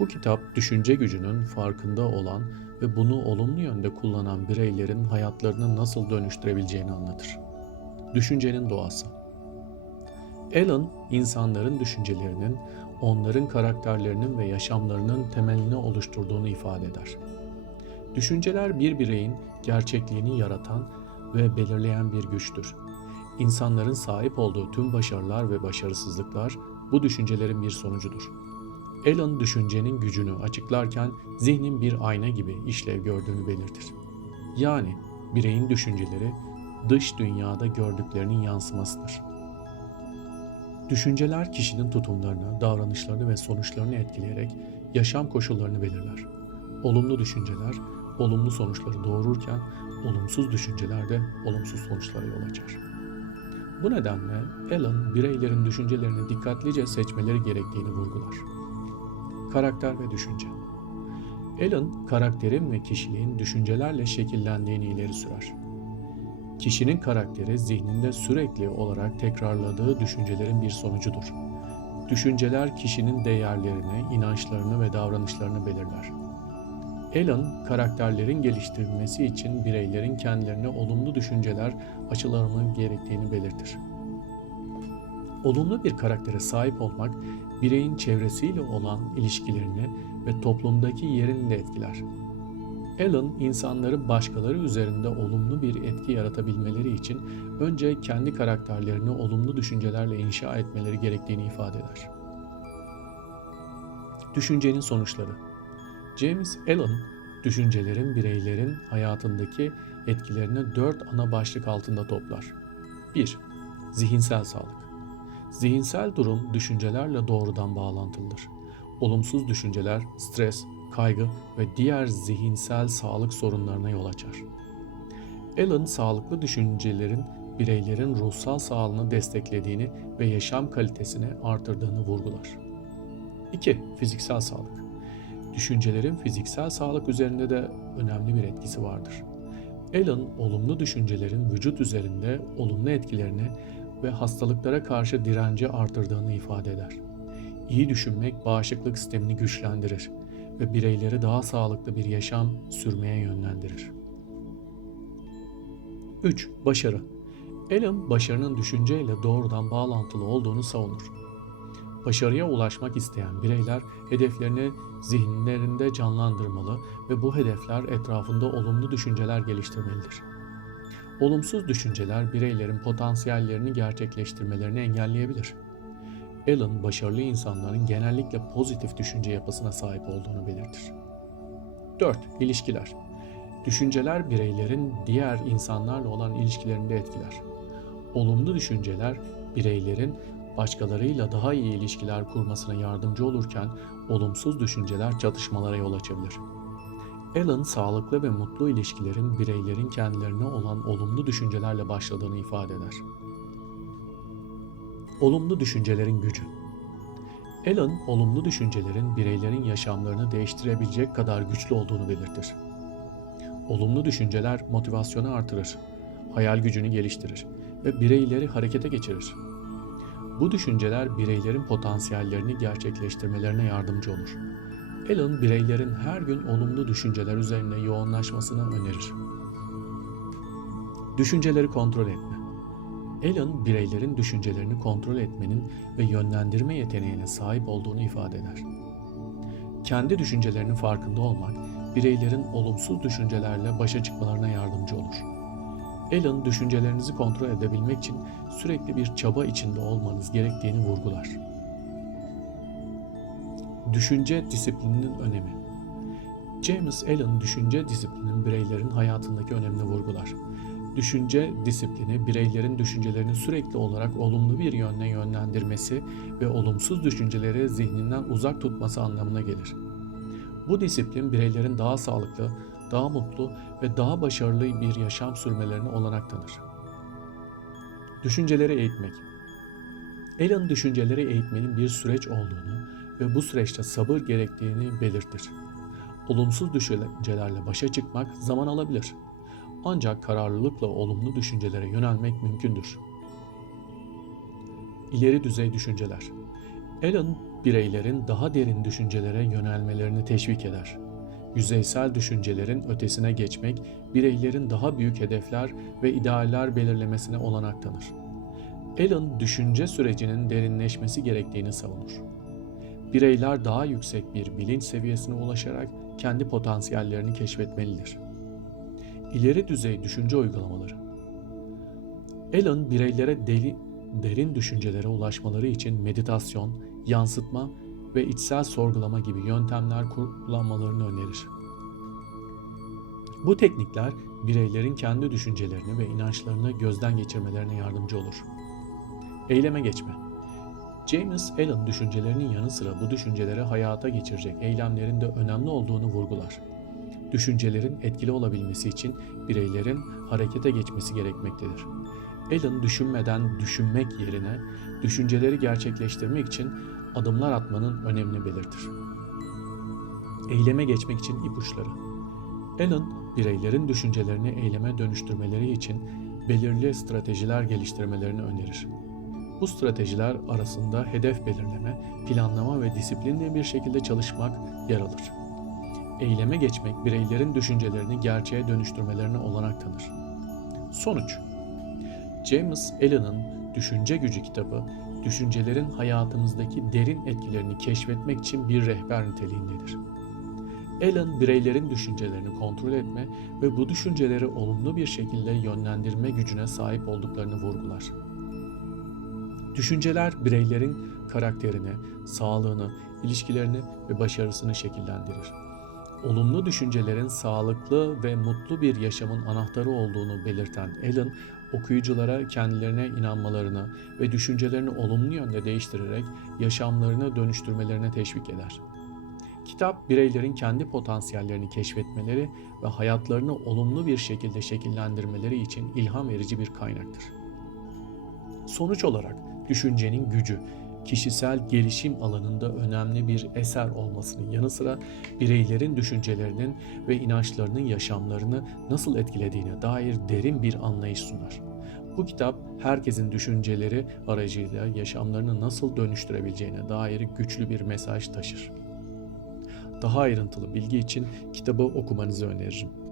Bu kitap düşünce gücünün farkında olan ve bunu olumlu yönde kullanan bireylerin hayatlarını nasıl dönüştürebileceğini anlatır. Düşüncenin doğası. Alan, insanların düşüncelerinin, onların karakterlerinin ve yaşamlarının temelini oluşturduğunu ifade eder. Düşünceler bir bireyin gerçekliğini yaratan ve belirleyen bir güçtür. İnsanların sahip olduğu tüm başarılar ve başarısızlıklar bu düşüncelerin bir sonucudur. Alan düşüncenin gücünü açıklarken zihnin bir ayna gibi işlev gördüğünü belirtir. Yani bireyin düşünceleri dış dünyada gördüklerinin yansımasıdır. Düşünceler kişinin tutumlarını, davranışlarını ve sonuçlarını etkileyerek yaşam koşullarını belirler. Olumlu düşünceler olumlu sonuçları doğururken olumsuz düşünceler de olumsuz sonuçlara yol açar. Bu nedenle Alan bireylerin düşüncelerini dikkatlice seçmeleri gerektiğini vurgular. Karakter ve düşünce. Alan, karakterin ve kişiliğin düşüncelerle şekillendiğini ileri sürer. Kişinin karakteri zihninde sürekli olarak tekrarladığı düşüncelerin bir sonucudur. Düşünceler kişinin değerlerini, inançlarını ve davranışlarını belirler. Alan, karakterlerin geliştirilmesi için bireylerin kendilerine olumlu düşünceler aşılarının gerektiğini belirtir. Olumlu bir karaktere sahip olmak, bireyin çevresiyle olan ilişkilerini ve toplumdaki yerini de etkiler. Alan, insanların başkaları üzerinde olumlu bir etki yaratabilmeleri için önce kendi karakterlerini olumlu düşüncelerle inşa etmeleri gerektiğini ifade eder. Düşüncenin sonuçları James Allen, düşüncelerin bireylerin hayatındaki etkilerini dört ana başlık altında toplar. 1. Zihinsel sağlık. Zihinsel durum düşüncelerle doğrudan bağlantılıdır. Olumsuz düşünceler, stres, kaygı ve diğer zihinsel sağlık sorunlarına yol açar. Allen, sağlıklı düşüncelerin bireylerin ruhsal sağlığını desteklediğini ve yaşam kalitesini artırdığını vurgular. 2. Fiziksel sağlık. Düşüncelerin fiziksel sağlık üzerinde de önemli bir etkisi vardır. Allen, olumlu düşüncelerin vücut üzerinde olumlu etkilerini ve hastalıklara karşı direnci artırdığını ifade eder. İyi düşünmek bağışıklık sistemini güçlendirir ve bireyleri daha sağlıklı bir yaşam sürmeye yönlendirir. 3. Başarı Allen, başarının düşünceyle doğrudan bağlantılı olduğunu savunur. Başarıya ulaşmak isteyen bireyler hedeflerini zihinlerinde canlandırmalı ve bu hedefler etrafında olumlu düşünceler geliştirmelidir. Olumsuz düşünceler bireylerin potansiyellerini gerçekleştirmelerini engelleyebilir. Allen, başarılı insanların genellikle pozitif düşünce yapısına sahip olduğunu belirtir. 4. İlişkiler Düşünceler bireylerin diğer insanlarla olan ilişkilerini de etkiler. Olumlu düşünceler bireylerin başkalarıyla daha iyi ilişkiler kurmasına yardımcı olurken olumsuz düşünceler çatışmalara yol açabilir. Allen, sağlıklı ve mutlu ilişkilerin bireylerin kendilerine olan olumlu düşüncelerle başladığını ifade eder. Olumlu düşüncelerin gücü Allen, olumlu düşüncelerin bireylerin yaşamlarını değiştirebilecek kadar güçlü olduğunu belirtir. Olumlu düşünceler motivasyonu artırır, hayal gücünü geliştirir ve bireyleri harekete geçirir. Bu düşünceler bireylerin potansiyellerini gerçekleştirmelerine yardımcı olur. Allen, bireylerin her gün olumlu düşünceler üzerine yoğunlaşmasını önerir. Düşünceleri kontrol etme. Allen, bireylerin düşüncelerini kontrol etmenin ve yönlendirme yeteneğine sahip olduğunu ifade eder. Kendi düşüncelerinin farkında olmak, bireylerin olumsuz düşüncelerle başa çıkmalarına yardımcı olur. Allen düşüncelerinizi kontrol edebilmek için sürekli bir çaba içinde olmanız gerektiğini vurgular. Düşünce disiplininin önemi James Allen düşünce disiplinin bireylerin hayatındaki önemini vurgular. Düşünce disiplini bireylerin düşüncelerini sürekli olarak olumlu bir yönde yönlendirmesi ve olumsuz düşünceleri zihninden uzak tutması anlamına gelir. Bu disiplin bireylerin daha sağlıklı, daha mutlu ve daha başarılı bir yaşam sürmelerine olanak tanır. Düşünceleri eğitmek Alan düşünceleri eğitmenin bir süreç olduğunu ve bu süreçte sabır gerektiğini belirtir. Olumsuz düşüncelerle başa çıkmak zaman alabilir. Ancak kararlılıkla olumlu düşüncelere yönelmek mümkündür. İleri düzey düşünceler Alan bireylerin daha derin düşüncelere yönelmelerini teşvik eder. Yüzeysel düşüncelerin ötesine geçmek, bireylerin daha büyük hedefler ve idealler belirlemesine olanak tanır. Allen düşünce sürecinin derinleşmesi gerektiğini savunur. Bireyler daha yüksek bir bilinç seviyesine ulaşarak kendi potansiyellerini keşfetmelidir. İleri düzey düşünce uygulamaları Allen bireylere deli, derin düşüncelere ulaşmaları için meditasyon, yansıtma ve içsel sorgulama gibi yöntemler kullanmalarını önerir. Bu teknikler bireylerin kendi düşüncelerini ve inançlarını gözden geçirmelerine yardımcı olur. Eyleme geçme. James Allen düşüncelerinin yanı sıra bu düşünceleri hayata geçirecek eylemlerin de önemli olduğunu vurgular. Düşüncelerin etkili olabilmesi için bireylerin harekete geçmesi gerekmektedir. Allen düşünmeden düşünmek yerine düşünceleri gerçekleştirmek için adımlar atmanın önemini belirtir. Eyleme geçmek için ipuçları. Allen, bireylerin düşüncelerini eyleme dönüştürmeleri için belirli stratejiler geliştirmelerini önerir. Bu stratejiler arasında hedef belirleme, planlama ve disiplinli bir şekilde çalışmak yer alır. Eyleme geçmek bireylerin düşüncelerini gerçeğe dönüştürmelerine olanak tanır. Sonuç James Allen'ın Düşünce Gücü kitabı, düşüncelerin hayatımızdaki derin etkilerini keşfetmek için bir rehber niteliğindedir. Allen, bireylerin düşüncelerini kontrol etme ve bu düşünceleri olumlu bir şekilde yönlendirme gücüne sahip olduklarını vurgular. Düşünceler bireylerin karakterini, sağlığını, ilişkilerini ve başarısını şekillendirir. Olumlu düşüncelerin sağlıklı ve mutlu bir yaşamın anahtarı olduğunu belirten Allen, okuyuculara kendilerine inanmalarını ve düşüncelerini olumlu yönde değiştirerek yaşamlarını dönüştürmelerine teşvik eder. Kitap bireylerin kendi potansiyellerini keşfetmeleri ve hayatlarını olumlu bir şekilde şekillendirmeleri için ilham verici bir kaynaktır. Sonuç olarak düşüncenin gücü, kişisel gelişim alanında önemli bir eser olmasının yanı sıra bireylerin düşüncelerinin ve inançlarının yaşamlarını nasıl etkilediğine dair derin bir anlayış sunar. Bu kitap herkesin düşünceleri aracıyla yaşamlarını nasıl dönüştürebileceğine dair güçlü bir mesaj taşır. Daha ayrıntılı bilgi için kitabı okumanızı öneririm.